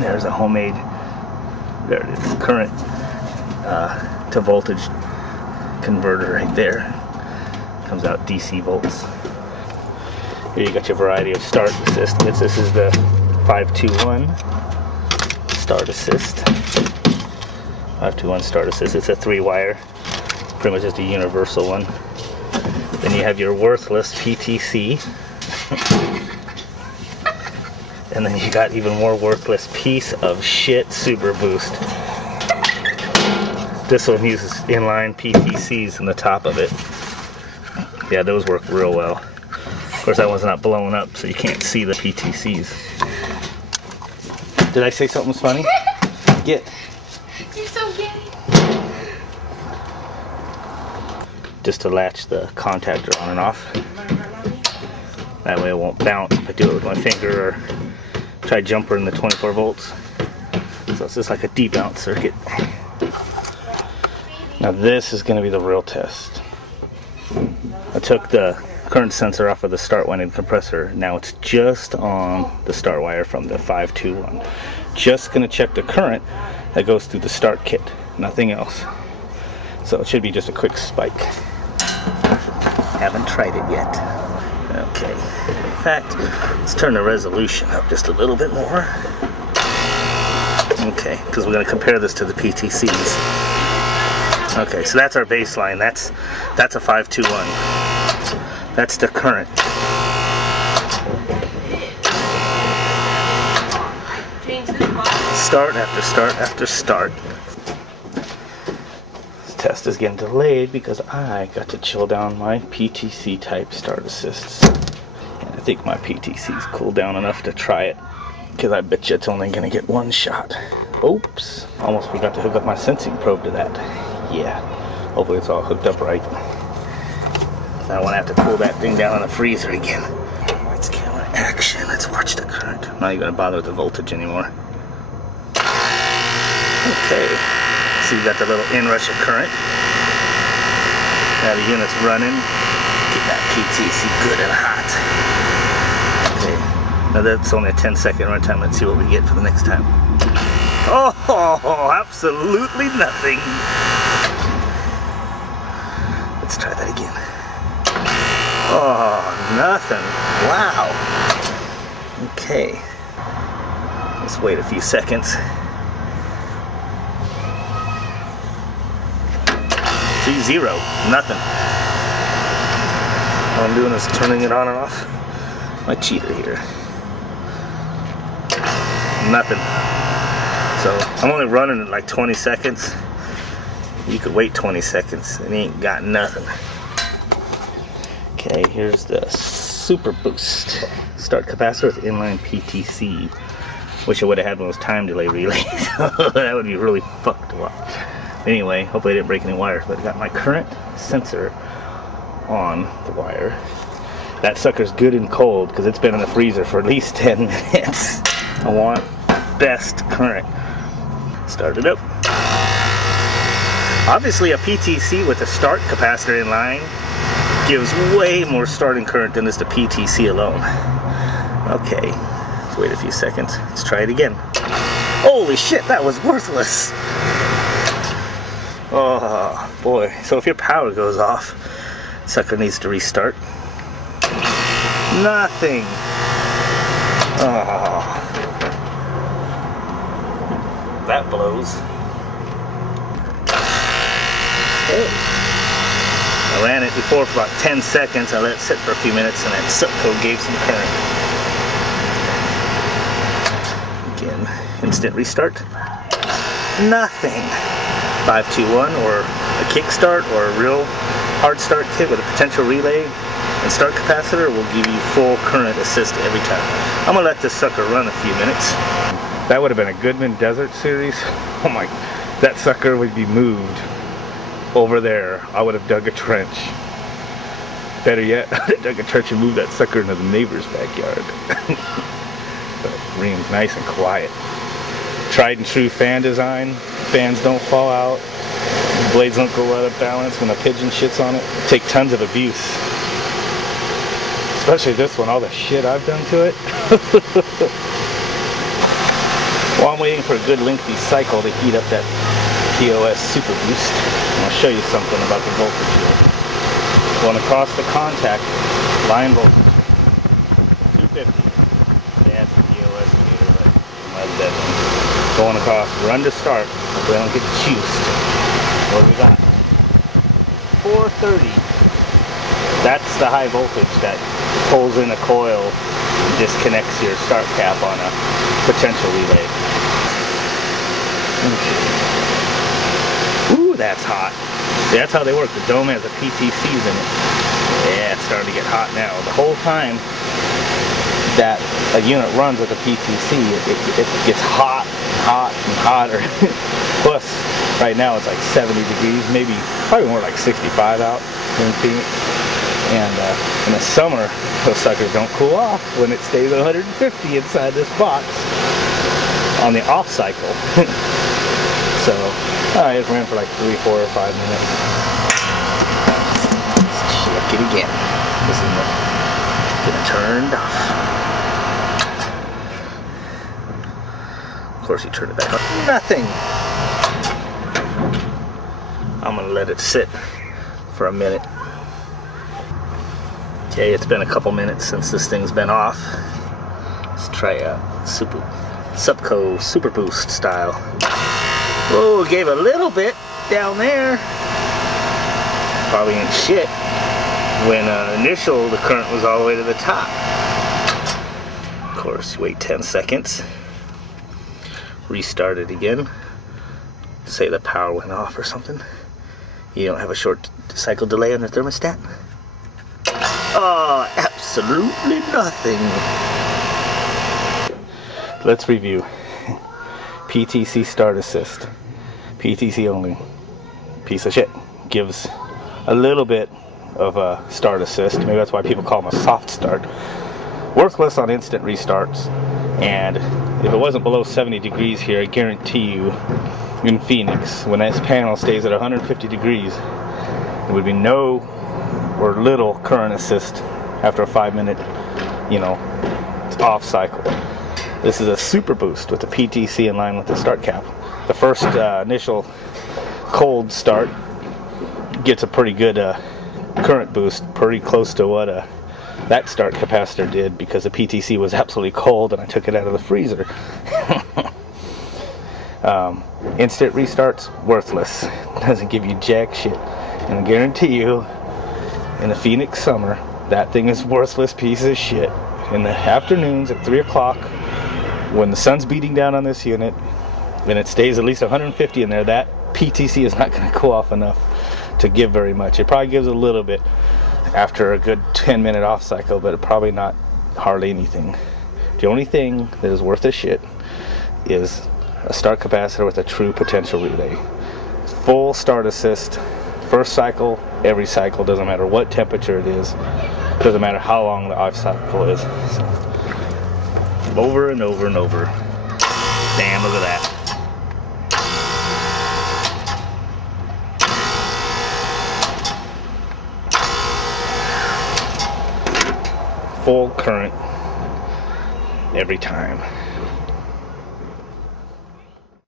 There's a homemade, there it is, current to voltage converter right there. Comes out DC volts. Here you got your variety of start assist. This is the 521 start assist. 521 start assist. It's a 3-wire, pretty much just a universal one. Then you have your worthless PTC. And then you got even more worthless piece of shit SuperBoost. This one uses inline PTCs in the top of it. Yeah, those work real well. Of course, that one's not blown up, so you can't see the PTCs. Did I say something was funny? Get. You're so gay. Just to latch the contactor on and off. That way it won't bounce if I do it with my finger or try jumper in the 24 volts. So it's just like a debounce circuit. Now this is going to be the real test. I took the current sensor off of the start winding compressor. Now it's just on the start wire from the 521. Just going to check the current that goes through the start kit. Nothing else. So it should be just a quick spike. Haven't tried it yet. Okay. In fact, let's turn the resolution up just a little bit more. Okay, because we're going to compare this to the PTCs. Okay, so that's our baseline. That's a 521. That's the current. Start after start after start. This test is getting delayed because I got to chill down my PTC type start assists. And I think my PTC's cooled down enough to try it, because I bet you it's only going to get one shot. Oops, almost forgot to hook up my sensing probe to that. Yeah, hopefully it's all hooked up right. I don't want to have to cool that thing down in the freezer again. Lights, camera, action. Let's watch the current. I'm not even going to bother with the voltage anymore. Okay, so you got the little inrush of current. Now the unit's running. Get that PTC good and hot. Okay, now that's only a 10-second run time. Let's see what we get for the next time. Oh, absolutely nothing. Let's try that again. Oh, nothing. Wow. Okay. Let's wait a few seconds. See, zero. Nothing. All I'm doing is turning it on and off. My cheater here. Nothing. So I'm only running it like 20 seconds. You could wait 20 seconds and ain't got nothing. Okay, here's the SuperBoost Start Capacitor with inline PTC. Wish I would have had one of those time delay relays. That would be really fucked to watch. Anyway, hopefully I didn't break any wires, but I got my current sensor on the wire. That sucker's good and cold because it's been in the freezer for at least 10 minutes. I want best current. Start it up. Obviously a PTC with a start capacitor in line gives way more starting current than just the PTC alone. Okay, let's wait a few seconds. Let's try it again. Holy shit, that was worthless. Oh boy, so if your power goes off, sucker needs to restart. Nothing. Oh, that blows. Oh. I ran it before for about 10 seconds. I let it sit for a few minutes and then Supco gave some current. Again, instant restart. Nothing. 521 or a kickstart or a real hard start kit with a potential relay and start capacitor will give you full current assist every time. I'm gonna let this sucker run a few minutes. That would have been a Goodman Desert Series. Oh my, that sucker would be moved over there. I would have dug a trench. Better yet, I would have dug a trench and moved that sucker into the neighbor's backyard. But ream's nice and quiet. Tried and true fan design. Fans don't fall out. Blades don't go out of balance when the pigeon shits on it. Take tons of abuse. Especially this one, all the shit I've done to it. While I'm waiting for a good lengthy cycle to heat up that POS SuperBoost, I'll show you something about the voltage here. Going across the contact, line voltage, 250. That's the POS meter, but that's that one. Going across, run to start, hopefully I don't get juiced. What do we got? 430. That's the high voltage that pulls in a coil and disconnects your start cap on a potential relay. Okay. Ooh, that's hot. See, that's how they work. The dome has a PTCs in it. Yeah, it's starting to get hot now. The whole time that a unit runs with a PTC, it gets hot and hotter. Plus, right now it's like 70 degrees, maybe probably more like 65 out in Phoenix. And in the summer, those suckers don't cool off when it stays 150 inside this box on the off cycle. So, alright, it ran for like 3, 4, or 5 minutes. Let's check it again. This is getting turned off. Of course, you turn it back on. Nothing. I'm gonna let it sit for a minute. Okay, it's been a couple minutes since this thing's been off. Let's try a Supco SuperBoost style. Oh, it gave a little bit down there. Probably ain't shit. When initial, the current was all the way to the top. Of course, wait 10 seconds. Restart it again. Say the power went off or something. You don't have a short cycle delay on the thermostat? Oh, absolutely nothing. Let's review. PTC start assist. PTC only. Piece of shit. Gives a little bit of a start assist. Maybe that's why people call them a soft start. Worthless on instant restarts. And if it wasn't below 70 degrees here, I guarantee you in Phoenix, when this panel stays at 150 degrees, there would be no or little current assist after a 5-minute, off cycle. This is a SuperBoost with the PTC in line with the start cap. The first initial cold start gets a pretty good current boost, pretty close to what that start capacitor did, because the PTC was absolutely cold and I took it out of the freezer. Instant restarts, worthless. Doesn't give you jack shit. And I guarantee you, in the Phoenix summer, that thing is worthless piece of shit. In the afternoons at 3 o'clock, when the sun's beating down on this unit, and it stays at least 150 in there, that PTC is not going to cool off enough to give very much. It probably gives a little bit after a good 10-minute off cycle, but it probably not hardly anything. The only thing that is worth a shit is a start capacitor with a true potential relay. Full start assist, first cycle, every cycle, doesn't matter what temperature it is, doesn't matter how long the off cycle is. So, over and over and over. Damn, look at that. Full current every time.